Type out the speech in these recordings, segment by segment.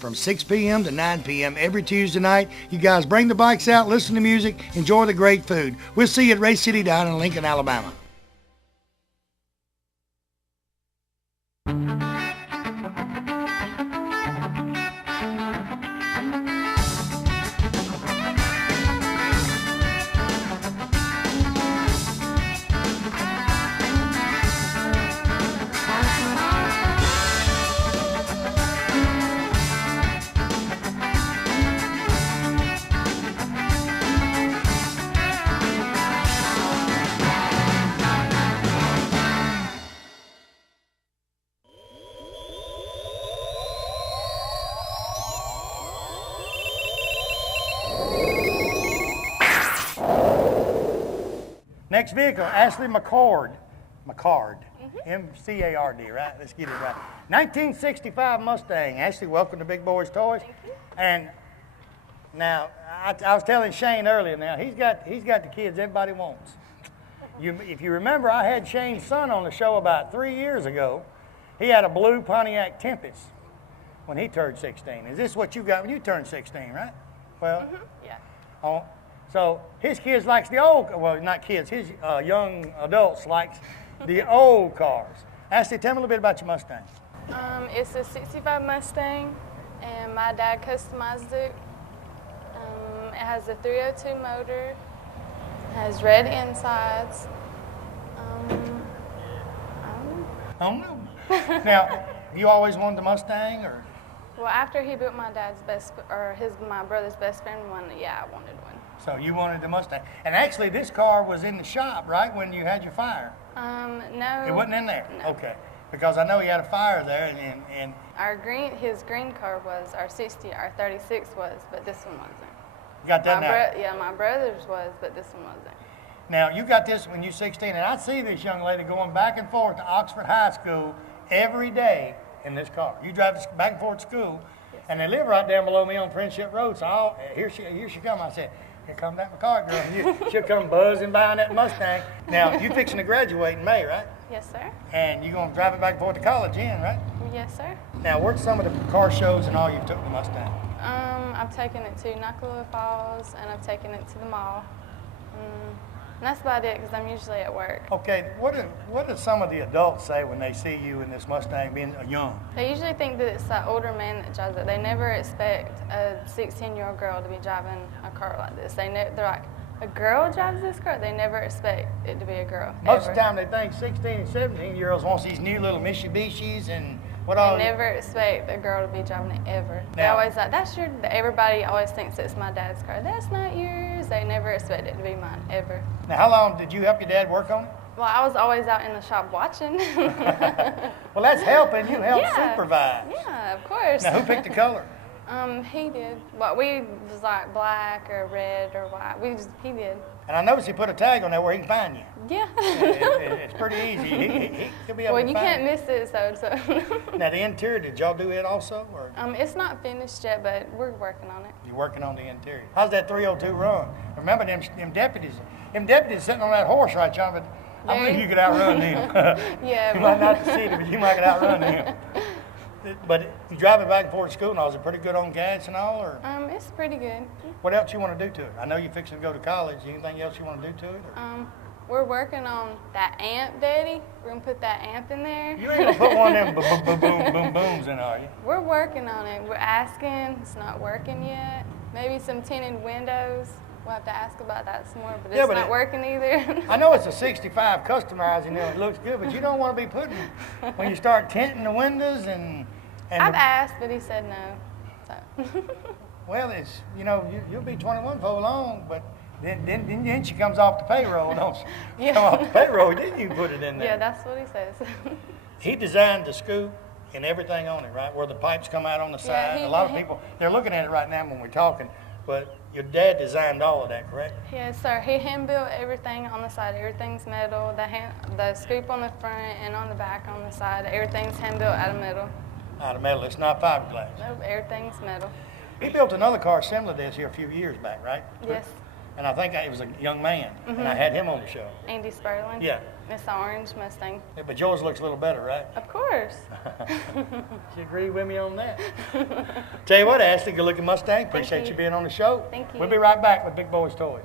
from 6 p.m. to 9 p.m. every Tuesday night. You guys bring the bikes out, listen to music, enjoy the great food. We'll see you at Race City down in Lincoln, Alabama. Next vehicle, Ashley McCord. M-C-A-R-D, right? Let's get it right. 1965 Mustang. Ashley, welcome to Big Boyz Toys. Thank you. And now, I was telling Shane earlier. Now he's got the kids everybody wants. If you remember, I had Shane's son on the show about 3 years ago. He had a blue Pontiac Tempest when he turned 16. Is this what you got when you turned 16, right? Well, Yeah. oh, so his kids likes the old, well, not kids, his young adults likes the old cars. Ashley, tell me a little bit about your Mustang. It's a 65 Mustang, and my dad customized it. It has a 302 motor, has red insides. I don't know. Now, you always wanted the Mustang, or? Well, after he built my dad's my brother's best friend one, yeah, I wanted one. So you wanted the Mustang. And actually, this car was in the shop, right, when you had your fire? No. It wasn't in there? No. Okay. Because I know he had a fire there, and His green car was, our 60, our 36 was, but this one wasn't. you got that now? Yeah, my brother's was, but this one wasn't. Now, you got this when you're 16, and I see this young lady going back and forth to Oxford High School every day in this car. You drive this back and forth to school, and they live right down below me on Friendship Road, so here she come. I said, here come that McCart girl. She'll come buzzing by in that Mustang. Now, you fixing to graduate in May, right? Yes, sir. And you're going to drive it back and forth to college in, right? Yes, sir. Now, where's some of the car shows and all you took the Mustang? I've taken it to Nakalua Falls, and I've taken it to the mall. And that's about it, because I'm usually at work. Okay, what do some of the adults say when they see you in this Mustang being young? They usually think that it's that older man that drives it. They never expect a 16-year-old girl to be driving a car like this. They're like, a girl drives this car? They never expect it to be a girl. Most of the time they think 16 and 17-year-olds want these new little Mitsubishis and what all. They never expect a girl to be driving it ever. They Now- always like, everybody always thinks it's my dad's car. That's not yours. They never expect it to be mine, ever. Now, how long did you help your dad work on it? Well, I was always out in the shop watching. Well, that's helping. You helped Yeah. supervise. Yeah, of course. Now, who picked the color? He did. But we was like black or red or white. He did. And I noticed he put a tag on there where he can find you. Yeah. It's pretty easy. He'll be able Well, to you find can't miss it, so. Now, the interior, did y'all do it also? Or It's not finished yet, but we're working on it. you're working on the interior? How's that 302 run? Remember them deputies sitting on that horse right, John, but I believe you could outrun them. Yeah. You might not see it, but you might could outrun them. But you drive it back and forth to school now, is it pretty good on gas and all, or It's pretty good. what else you want to do to it? I know you're fixing to go to college. Anything else you want to do to it? Or? We're working on that amp, Daddy. We're gonna put that amp in there. You ain't gonna put one of them boom booms in, are you? We're working on it. We're asking. It's not working yet. Maybe some tinted windows. We'll have to ask about that some more, but Yeah, it's but not working either. I know it's a 65 customizing, it looks good, but you don't want to be putting, when you start tinting the windows and I've asked, but he said no. So. well, it's, you'll be 21 for long, but then she comes off the payroll, don't she? Yeah. Come off the payroll, then you put it in there. Yeah, that's what he says. He designed the scoop and everything on it, right? Where the pipes come out on the side. he- A lot of people, they're looking at it right now when we're talking, but your dad designed all of that, correct? Yes, sir. He hand built everything on the side. Everything's metal. The scoop on the front and on the back on the side. Everything's hand built out of metal. Out of metal, it's not fiberglass. Nope, everything's metal. He built another car similar to this here a few years back, right? Yes. And I think it was a young man, and I had him on the show. Andy Sperling. Yeah. It's the orange Mustang. Yeah, but yours looks a little better, right? Of course. You agree with me on that? Tell you what, Ashley, good looking Mustang. Appreciate you being on the show. Thank you. We'll be right back with Big Boyz Toys.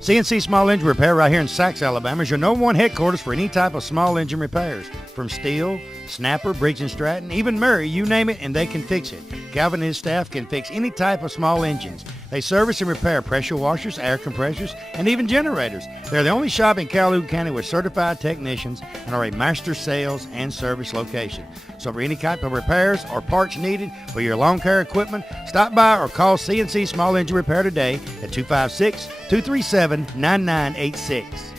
CNC Small Engine Repair right here in Sachs, Alabama is your #1 headquarters for any type of small engine repairs. From Steel, Snapper, Briggs & Stratton, even Murray, you name it, and they can fix it. Calvin and his staff can fix any type of small engines. They service and repair pressure washers, air compressors, and even generators. They're the only shop in Calhoun County with certified technicians and are a master sales and service location. So for any type of repairs or parts needed for your lawn care equipment, stop by or call CNC Small Engine Repair today at 256-237-9986.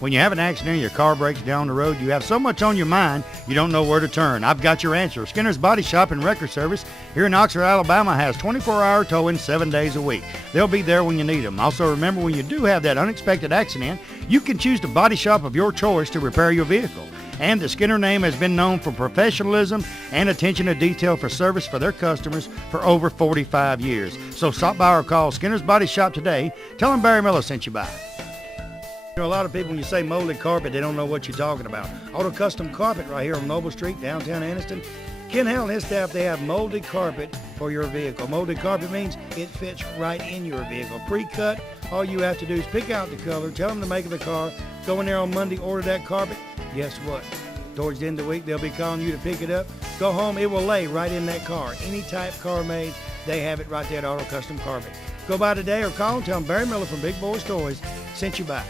When you have an accident and your car breaks down the road, you have so much on your mind, you don't know where to turn. I've got your answer. Skinner's Body Shop and Record Service here in Oxford, Alabama has 24-hour towing 7 days a week. They'll be there when you need them. Also remember, when you do have that unexpected accident, you can choose the body shop of your choice to repair your vehicle. And the Skinner name has been known for professionalism and attention to detail for service for their customers for over 45 years. So stop by or call Skinner's Body Shop today. Tell them Barry Miller sent you by. You know, a lot of people, when you say molded carpet, they don't know what you're talking about. Auto Custom Carpet right here on Noble Street, downtown Anniston. Ken Hell and his staff, they have molded carpet for your vehicle. Molded carpet means it fits right in your vehicle. Pre-cut, all you have to do is pick out the color, tell them the make of the car, go in there on Monday, order that carpet. Guess what? Towards the end of the week, they'll be calling you to pick it up. Go home, it will lay right in that car. Any type car made, they have it right there at Auto Custom Carpet. Go by today or call and tell them Barry Miller from Big Boyz Toys sent you by.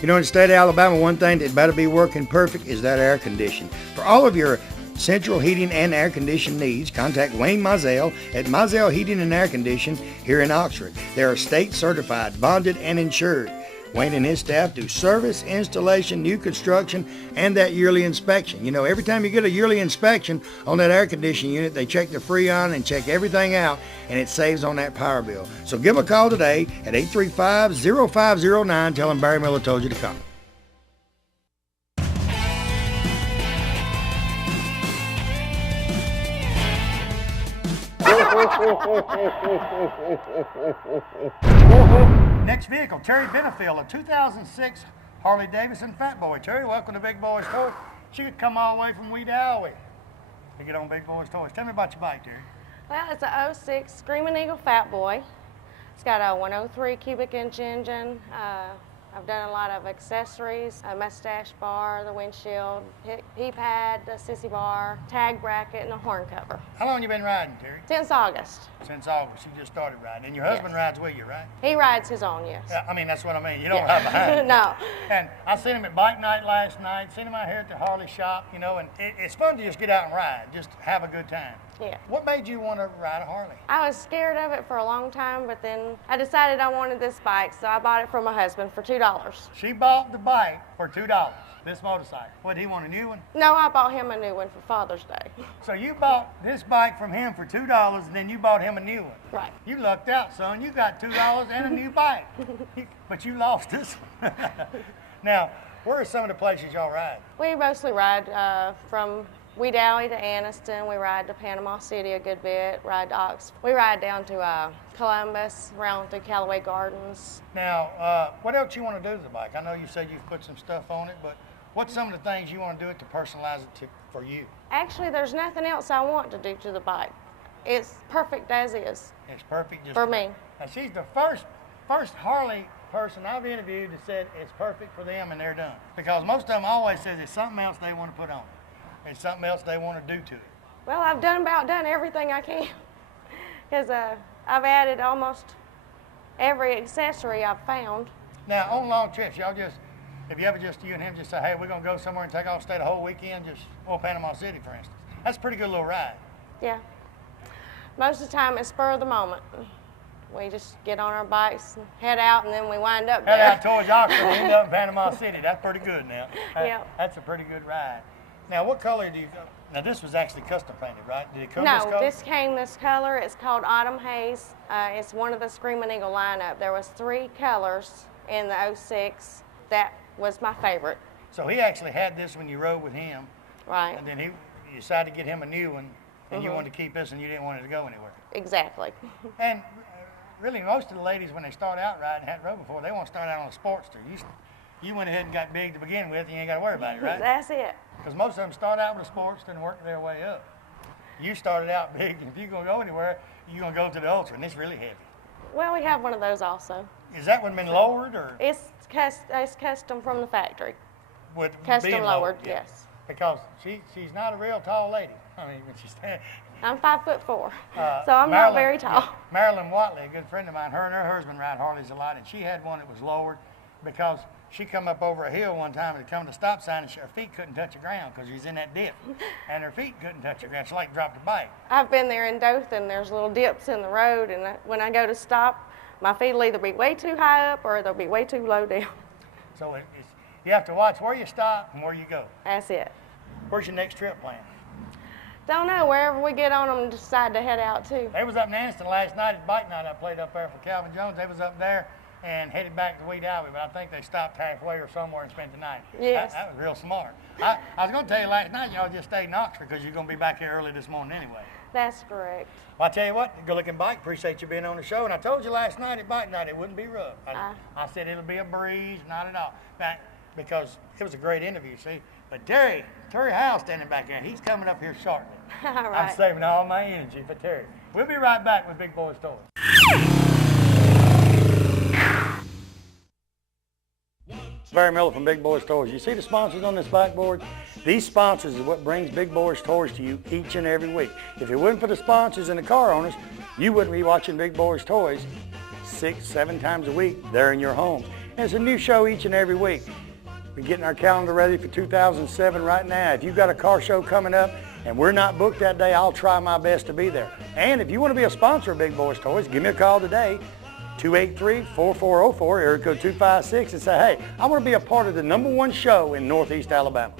You know, in the state of Alabama, one thing that better be working perfect is that air condition. For all of your central heating and air condition needs, contact Wayne Mizell at Mizell Heating and Air Condition here in Oxford. They are state certified, bonded, and insured. Wayne and his staff do service, installation, new construction, and that yearly inspection. You know, every time you get a yearly inspection on that air conditioning unit, they check the Freon and check everything out, and it saves on that power bill. So give them a call today at 835-0509. Tell them Barry Miller told you to call. Next vehicle, Terry Benefield, a 2006 Harley Davidson Fat Boy. Terry, welcome to Big Boyz Toys. She could come all the way from Wedowee to get on Big Boyz Toys. Tell me about your bike, Terry. Well, it's a 06 Screaming Eagle Fat Boy. It's got a 103 cubic inch engine. I've done a lot of accessories, a mustache bar, the windshield, P-pad, the sissy bar, tag bracket, and a horn cover. How long you been riding, Terry? Since August. Since August. You just started riding. And your husband rides with you, right? He rides his own, yes. Yeah, I mean, that's what I mean. You don't ride behind him. No. And I seen him at bike night last night, seen him out here at the Harley shop, you know, and it's fun to just get out and ride, just have a good time. Yeah. What made you want to ride a Harley? I was scared of it for a long time, but then I decided I wanted this bike, so I bought it from my husband for $2. She bought the bike for $2, this motorcycle. What, he want a new one? No, I bought him a new one for Father's Day. So you bought this bike from him for $2, and then you bought him a new one. Right. You lucked out, son. You got $2 and a new bike. But you lost this one. Now, where are some of the places y'all ride? We mostly ride from Wedowee to Anniston. We ride to Panama City a good bit, ride to Oxford. We ride down to Columbus, around to Callaway Gardens. Now, what else you want to do to the bike? I know you said you've put some stuff on it, but what's some of the things you want to do it to personalize it for you? Actually, there's nothing else I want to do to the bike. It's perfect as is. It's perfect just for me. Now, she's the first Harley person I've interviewed that said it's perfect for them and they're done. Because most of them always say there's something else they want to put on it. There's something else they want to do to it. Well, I've done everything I can. Because I've added almost every accessory I've found. Now, on long trips, y'all just, if you ever just, you and him just say, hey, we're going to go somewhere and take off, stay the whole weekend, just, Panama City, for instance. That's a pretty good little ride. Yeah. Most of the time, it's spur of the moment. We just get on our bikes, and head out, and then we wind up there. Head out towards Oxford and end up in Panama City. That's pretty good now. Yeah. That's a pretty good ride. Now, what color do you go? Now, this was actually custom painted, right? Did it come this color? No, this came this color. It's called Autumn Haze. It's one of the Screaming Eagle lineup. There was 3 colors in the 06. That was my favorite. So he actually had this when you rode with him. Right. And then you decided to get him a new one. and you wanted to keep this and you didn't want it to go anywhere. Exactly. And really, most of the ladies, when they start out riding Hat Road before, they want to start out on a Sportster. You went ahead and got big to begin with, and you ain't got to worry about it, right? That's it. Because most of them start out with a Sportster and work their way up. You started out big, and if you're going to go anywhere, you're going to go to the Ultra, and it's really heavy. Well, we have one of those also. Is that one been lowered, or? It's custom from the factory. With Custom being lowered, yeah. yes. Because she's not a real tall lady. I mean, when she's standing. I'm 5'4", so I'm not very tall. Yeah, Marilyn Watley, a good friend of mine, her and her husband ride Harleys a lot, and she had one that was lowered because she come up over a hill one time and come to the stop sign, and her feet couldn't touch the ground because she's in that dip, and her feet couldn't touch the ground. She like dropped her bike. I've been there in Dothan. There's little dips in the road, and when I go to stop, my feet will either be way too high up or they'll be way too low down. So you have to watch where you stop and where you go. That's it. Where's your next trip plan? Don't know, wherever we get on them, decide to head out to. They was up in Anniston last night at bike night. I played up there for Calvin Jones. They was up there and headed back to Weed Alley, but I think they stopped halfway or somewhere and spent the night. Yes. That was real smart. I was going to tell you last night, y'all just stayed in Oxford because you're going to be back here early this morning anyway. That's correct. Well, I tell you what, good looking bike. Appreciate you being on the show. And I told you last night at bike night it wouldn't be rough. I said it'll be a breeze, not at all. Because it was a great interview, see. But Terry Howe standing back there, he's coming up here shortly. All right. I'm saving all my energy for Terry. We'll be right back with Big Boyz Toyz. Barry Miller from Big Boyz Toyz. You see the sponsors on this backboard? These sponsors is what brings Big Boyz Toyz to you each and every week. If it wasn't for the sponsors and the car owners, you wouldn't be watching Big Boyz Toyz 6-7 times a week there in your home. And it's a new show each and every week. We're getting our calendar ready for 2007 right now. If you've got a car show coming up and we're not booked that day, I'll try my best to be there. And if you want to be a sponsor of Big Boyz Toyz, give me a call today, 283-4404, area code 256, and say, hey, I want to be a part of the #1 show in Northeast Alabama.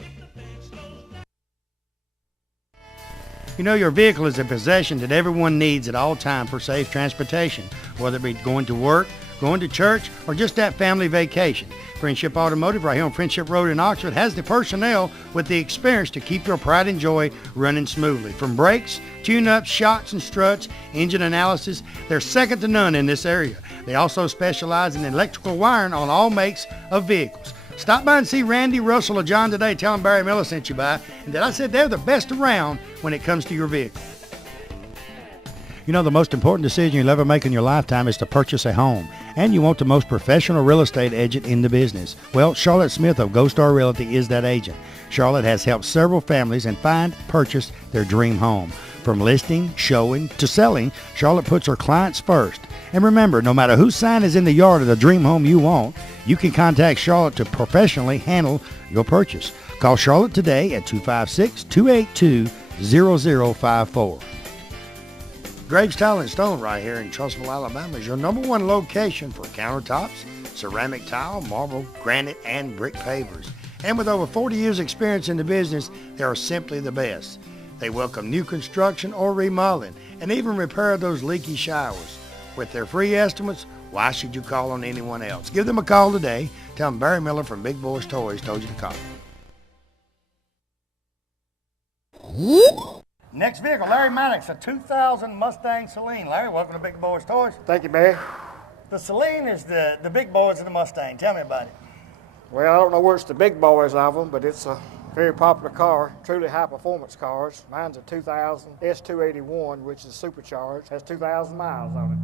You know, your vehicle is a possession that everyone needs at all times for safe transportation, whether it be going to work, going to church, or just that family vacation. Friendship Automotive right here on Friendship Road in Oxford has the personnel with the experience to keep your pride and joy running smoothly. From brakes, tune-ups, shocks and struts, engine analysis, they're second to none in this area. They also specialize in electrical wiring on all makes of vehicles. Stop by and see Randy, Russell, or John today. Tell them Barry Miller sent you by, and that I said they're the best around when it comes to your vehicle. You know, the most important decision you'll ever make in your lifetime is to purchase a home, and you want the most professional real estate agent in the business. Well, Charlotte Smith of Go Star Realty is that agent. Charlotte has helped several families and purchase their dream home. From listing, showing, to selling, Charlotte puts her clients first. And remember, no matter whose sign is in the yard of the dream home you want, you can contact Charlotte to professionally handle your purchase. Call Charlotte today at 256-282-0054. Graves Tile and Stone right here in Trussville, Alabama is your #1 location for countertops, ceramic tile, marble, granite, and brick pavers. And with over 40 years experience in the business, they are simply the best. They welcome new construction or remodeling and even repair those leaky showers. With their free estimates, why should you call on anyone else? Give them a call today. Tell them Barry Miller from Big Boyz Toyz told you to call. Next vehicle, Larry Maddox, a 2000 Mustang Celine. Larry, welcome to Big Boyz Toyz. Thank you, Barry. The Celine is the big boys of the Mustang. Tell me about it. Well, I don't know where it's the big boys of them, but it's a very popular car, truly high-performance cars. Mine's a 2000 S281, which is supercharged, has 2,000 miles on it.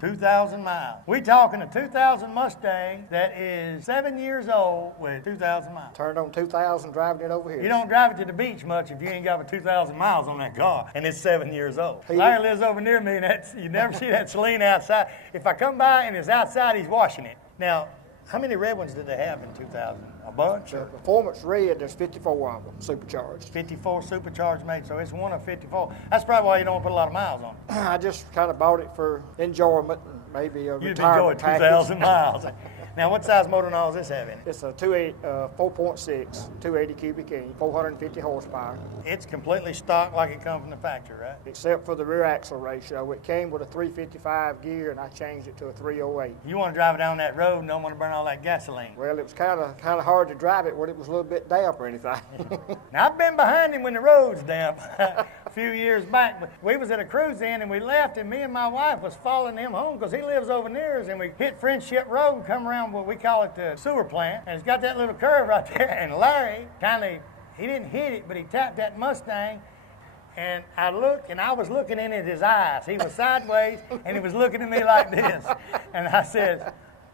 2,000 miles. We talking a 2000 Mustang that is 7 years old with 2,000 miles. Turned on 2,000 driving it over here. You don't drive it to the beach much if you ain't got 2,000 miles on that car, and it's 7 years old. Larry lives over near me, and you never see that Celine outside. If I come by and it's outside, he's washing it. Now, how many red ones did they have in 2000? A bunch? The Performance Red, there's 54 of them, supercharged. 54 supercharged made, so it's one of 54. That's probably why you don't put a lot of miles on it. I just kind of bought it for enjoyment and maybe a You'd retirement enjoy package. 2,000 miles. Now, what size motor and all does this have in it? It's a 4.6, 280 cubic inch, 450 horsepower. It's completely stock like it comes from the factory, right? Except for the rear axle ratio. It came with a 355 gear, and I changed it to a 308. You want to drive it down that road and don't want to burn all that gasoline. Well, it was kind of hard to drive it when it was a little bit damp or anything. Now, I've been behind him when the road's damp. a few years back. But we was at a cruise in and we left, and me and my wife was following him home because he lives over near us, and we hit Friendship Road and come around what we call it the sewer plant, and it's got that little curve right there. And Larry he didn't hit it, but he tapped that Mustang. And I looked, and I was looking in at his eyes. He was sideways, and he was looking at me like this. And I said,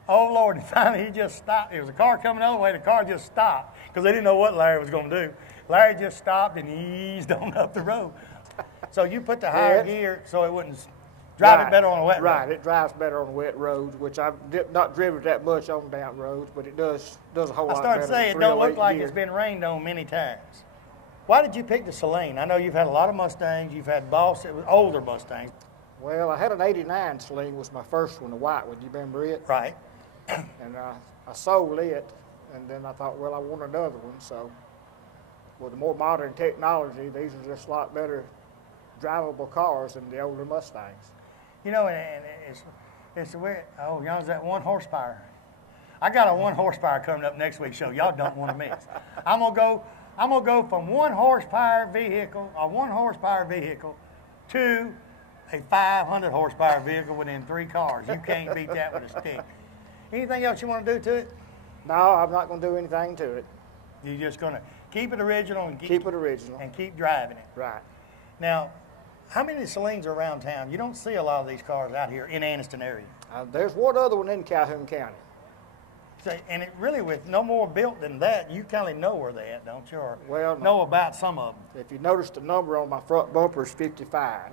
oh, Lord. And finally, he just stopped. There was a car coming the other way. The car just stopped because they didn't know what Larry was going to do. Larry just stopped and eased on up the road. So you put the higher gear so it wouldn't drive it better on a wet road. Right, it drives better on wet roads, which I've not driven that much on damp roads, but it does a whole lot better. I started to say it don't look like gear. it's been rained on many times. Why did you pick the Celine? I know you've had a lot of Mustangs. You've had Boss, it was older Mustangs. Well, I had an 89 Celine was my first one, the white one. You remember it? Right. And I sold it, and then I thought, well, I want another one. So with the more modern technology, these are just a lot better drivable cars than the older Mustangs. You know, and it's weird. Oh, y'all's that 1 horsepower. I got a 1 horsepower coming up next week's show. Y'all don't want to miss. I'm gonna go from 1 horsepower vehicle, a 1 horsepower vehicle, to a 500 horsepower vehicle within 3 cars. You can't beat that with a stick. Anything else you want to do to it? No, I'm not going to do anything to it. You're just going to keep it original and keep it original and keep driving it. Right. Now, how many Celines are around town? You don't see a lot of these cars out here in Anniston area. There's one other one in Calhoun County. So, and it really, with no more built than that, you kind of know where they at, don't you? Or well, know about some of them. If you notice, the number on my front bumper is 55.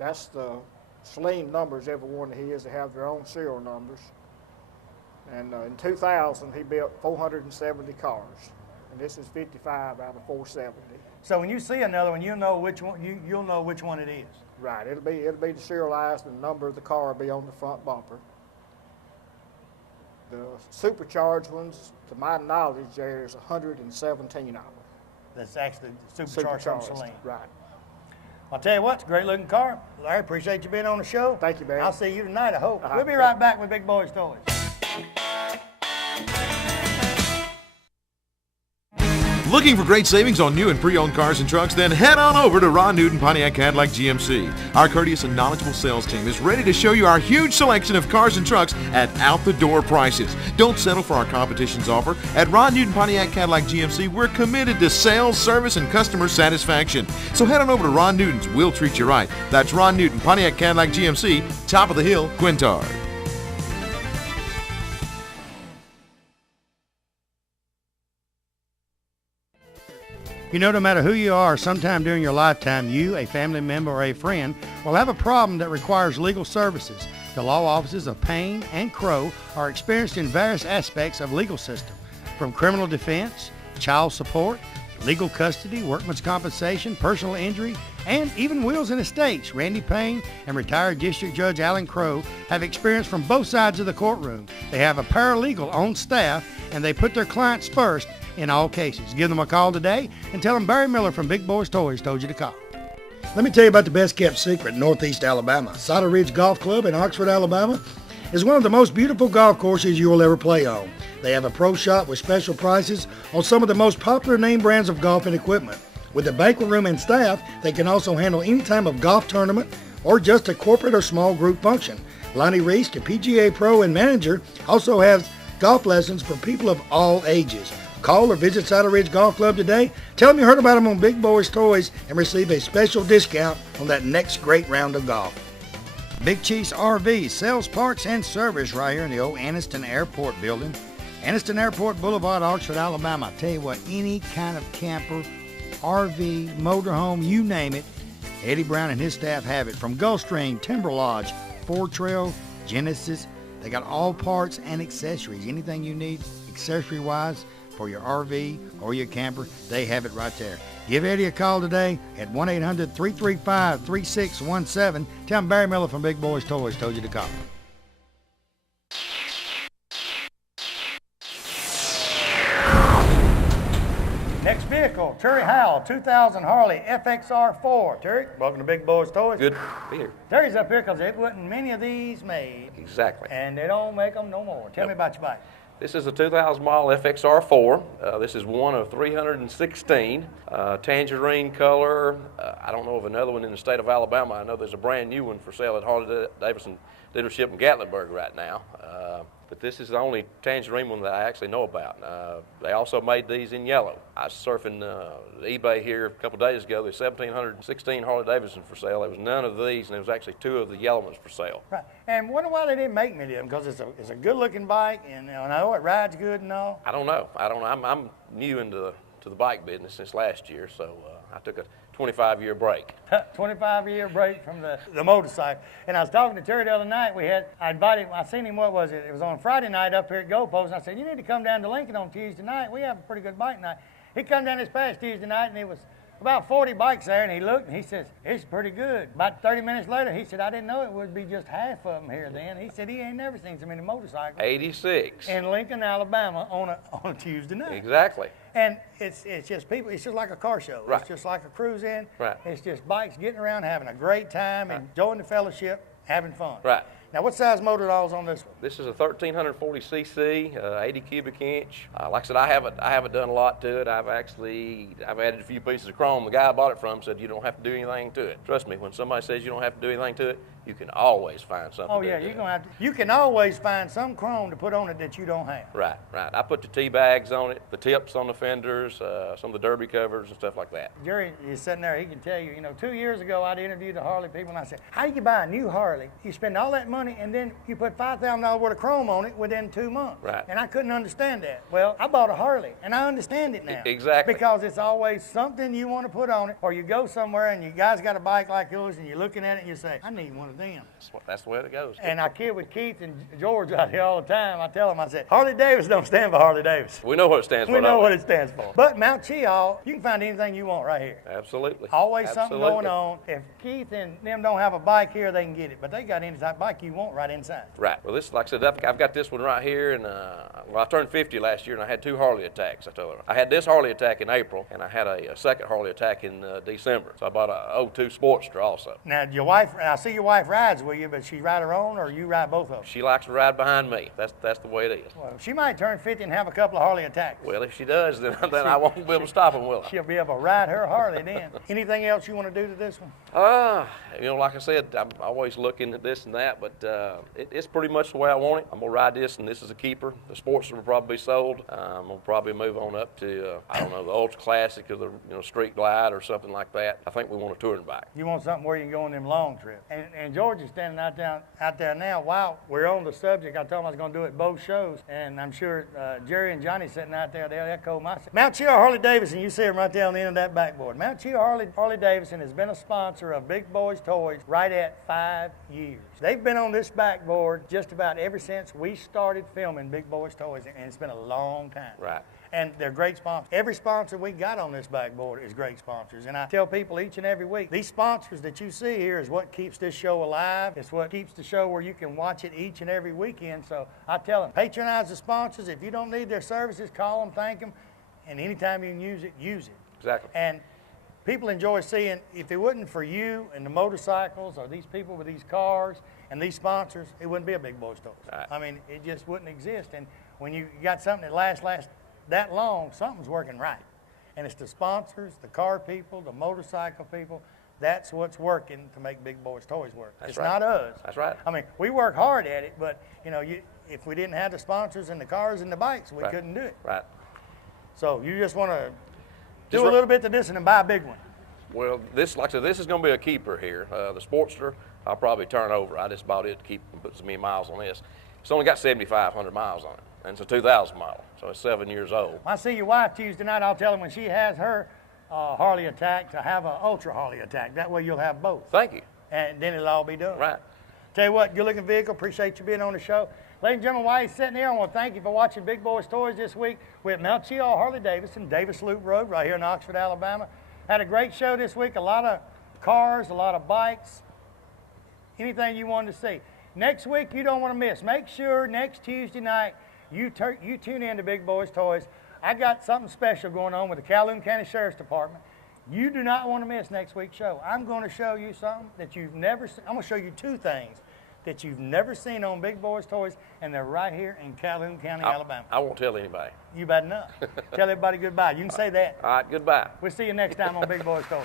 That's the Celine numbers. Every one of his, they have their own serial numbers. And in 2000, he built 470 cars, and this is 55 out of 470. So when you see another one, you'll know which one you'll know which one it is. Right. It'll be the serialized, and the number of the car will be on the front bumper. The supercharged ones, to my knowledge, there's 117 of them. That's actually supercharged on Celine. Right. I'll tell you what, it's a great looking car. Larry, appreciate you being on the show. Thank you, Barry. I'll see you tonight, I hope. We'll be right back with Big Boyz Toyz. Looking for great savings on new and pre-owned cars and trucks? Then head on over to Ron Newton Pontiac Cadillac GMC. Our courteous and knowledgeable sales team is ready to show you our huge selection of cars and trucks at out-the-door prices. Don't settle for our competition's offer. At Ron Newton Pontiac Cadillac GMC, we're committed to sales, service, and customer satisfaction. So head on over to Ron Newton's. We'll treat you right. That's Ron Newton Pontiac Cadillac GMC, top of the hill, Quintard. You know, no matter who you are, sometime during your lifetime, you, a family member, or a friend will have a problem that requires legal services. The law offices of Payne and Crow are experienced in various aspects of legal system, from criminal defense, child support, legal custody, workman's compensation, personal injury, and even wills and estates. Randy Payne and retired District Judge Alan Crow have experience from both sides of the courtroom. They have a paralegal on staff, and they put their clients first in all cases. Give them a call today and tell them Barry Miller from Big Boyz Toyz told you to call. Let me tell you about the best kept secret in Northeast Alabama. Cider Ridge Golf Club in Oxford, Alabama is one of the most beautiful golf courses you will ever play on. They have a pro shop with special prices on some of the most popular name brands of golf and equipment. With a banquet room and staff, they can also handle any type of golf tournament or just a corporate or small group function. Lonnie Reese, the PGA Pro and manager, also has golf lessons for people of all ages. Call or visit Cider Ridge Golf Club today. Tell them you heard about them on Big Boyz Toyz and receive a special discount on that next great round of golf. Big Chiefs RV sells parts and service right here in the old Anniston Airport building. Anniston Airport Boulevard, Oxford, Alabama. I tell you what, any kind of camper, RV, motorhome, you name it, Eddie Brown and his staff have it. From Gulfstream, Timber Lodge, Ford Trail, Genesis, they got all parts and accessories. Anything you need accessory-wise for your RV or your camper, they have it right there. Give Eddie a call today at 1-800-335-3617. Tell him Barry Miller from Big Boyz Toyz told you to call. Next vehicle, Terry Howell, 2000 Harley FXR4. Terry, welcome to Big Boyz Toyz. Good to be here. Terry's up here because there wasn't many of these made. Exactly. And they don't make them no more. Tell me about your bike. This is a 2000 model FXR4. This is one of 316. Tangerine color. I don't know of another one in the state of Alabama. I know there's a brand new one for sale at Harley-Davidson dealership in Gatlinburg right now. But this is the only tangerine one that I actually know about. They also made these in yellow. I was surfing eBay here a couple days ago. There's 1,716 Harley-Davidson for sale. There was none of these, and there was actually 2 of the yellow ones for sale. Right. And wonder why they didn't make many of them, because it's a good-looking bike, and I know it rides good and all. I don't know. I'm new into the bike business since last year, so I took a 25-year break. 25-year break from the motorcycle. And I was talking to Terry the other night. I seen him, what was it? It was on Friday night up here at Gold Post, and I said, you need to come down to Lincoln on Tuesday night. We have a pretty good bike night. He come down this past Tuesday night, and it was about 40 bikes there, and he looked, and he says, it's pretty good. About 30 minutes later, he said, I didn't know it would be just half of them here then. He said he ain't never seen so many motorcycles 86. in Lincoln, Alabama on a Tuesday night. Exactly. And it's just people, it's just like a car show. Right. It's just like a cruise in. Right. It's just bikes getting around, having a great time, enjoying the fellowship, having fun. Right. Now, what size motor all's on this one? This is a 1340 cc, 80 cubic inch. Like I said, I haven't done a lot to it. I've added a few pieces of chrome. The guy I bought it from said you don't have to do anything to it. Trust me, when somebody says you don't have to do anything to it, you can always find something. Oh yeah, you're gonna have to. You can always find some chrome to put on it that you don't have. Right, right. I put the T-bags on it, the tips on the fenders, some of the derby covers and stuff like that. Jerry is sitting there. He can tell you. 2 years ago, I'd interviewed the Harley people, and I said, "How do you buy a new Harley? You spend all that money, and then you put $5,000 worth of chrome on it within 2 months." Right. And I couldn't understand that. Well, I bought a Harley, and I understand it now. Exactly. Because it's always something you want to put on it, or you go somewhere and you guys got a bike like yours, and you're looking at it and you say, "I need one of them." That's the way it goes. And I kid with Keith and George out here all the time. I tell them, I said, Harley Davidson don't stand for Harley Davidson. We know what it stands for. We know what it stands for. But Mount Cheal, you can find anything you want right here. Absolutely. Always something Absolutely. going on. If Keith and them don't have a bike here, they can get it. But they got any type of bike you want right inside. Right. Well, this, like I said, I've got this one right here, and I turned 50 last year, and I had 2 Harley attacks. I told her I had this Harley attack in April, and I had a second Harley attack in December. So I bought a 02 Sportster also. Now, your wife, I see your wife rides with you, but she ride her own, or you ride both of them? She likes to ride behind me. That's the way it is. Well, she might turn 50 and have a couple of Harley attacks. Well, if she does, then I won't be able to stop him, will I? She'll be able to ride her Harley then. Anything else you want to do to this one? Like I said, I'm always looking at this and that, but it's pretty much the way I want it. I'm gonna ride this, and this is a keeper. The Sportster will probably be sold. I'm gonna probably move on up to I don't know, the Ultra Classic or the Street Glide or something like that. I think we want a touring bike. You want something where you can go on them long trips. And George is standing out there now. While we're on the subject, I told him I was going to do it both shows, and I'm sure Jerry and Johnny sitting out there, they'll echo my. Mount Cheal Harley Davidson, you see them right there on the end of that backboard. Mount Cheal Harley Davidson has been a sponsor of Big Boyz Toyz right at 5 years. They've been on this backboard just about ever since we started filming Big Boyz Toyz, and it's been a long time. Right. And they're great sponsors. Every sponsor we got on this backboard is great sponsors. And I tell people each and every week, these sponsors that you see here is what keeps this show alive. It's what keeps the show where you can watch it each and every weekend. So I tell them, patronize the sponsors. If you don't need their services, call them, thank them. And anytime you can use it, use it. Exactly. And people enjoy seeing, if it wasn't for you and the motorcycles or these people with these cars and these sponsors, it wouldn't be a Big Boyz Toyz. Right. I mean, it just wouldn't exist. And when you got something that lasts that long, something's working right. And it's the sponsors, the car people, the motorcycle people. That's what's working to make Big Boyz Toyz work. That's it's right. not us. That's right. I mean, we work hard at it, but if we didn't have the sponsors and the cars and the bikes, we Right. couldn't do it. Right. So you just want to Just do a re- little bit to this and then buy a big one. Well, this, like I said, this is going to be a keeper here. The Sportster, I'll probably turn over. I just bought it to keep and put so many miles on this. It's only got 7,500 miles on it, and it's a 2000 model, so it's 7 years old. I see your wife Tuesday night. I'll tell her when she has her Harley attack to have an Ultra Harley attack. That way you'll have both. Thank you. And then it'll all be done. Right. Tell you what, good looking vehicle. Appreciate you being on the show. Ladies and gentlemen, while he's sitting here, I want to thank you for watching Big Boyz Toyz this week. We're at Mount Cheal Harley Davidson, Davis Loop Road, right here in Oxford, Alabama. Had a great show this week. A lot of cars, a lot of bikes, anything you wanted to see. Next week, you don't want to miss. Make sure next Tuesday night you tune in to Big Boyz Toyz. I got something special going on with the Calhoun County Sheriff's Department. You do not want to miss next week's show. I'm going to show you something that you've never seen. I'm going to show you 2 things that you've never seen on Big Boyz Toys, and they're right here in Calhoun County, Alabama. I won't tell anybody. You better not. Tell everybody goodbye. You can say that. All right, goodbye. We'll see you next time on Big Boyz Toys.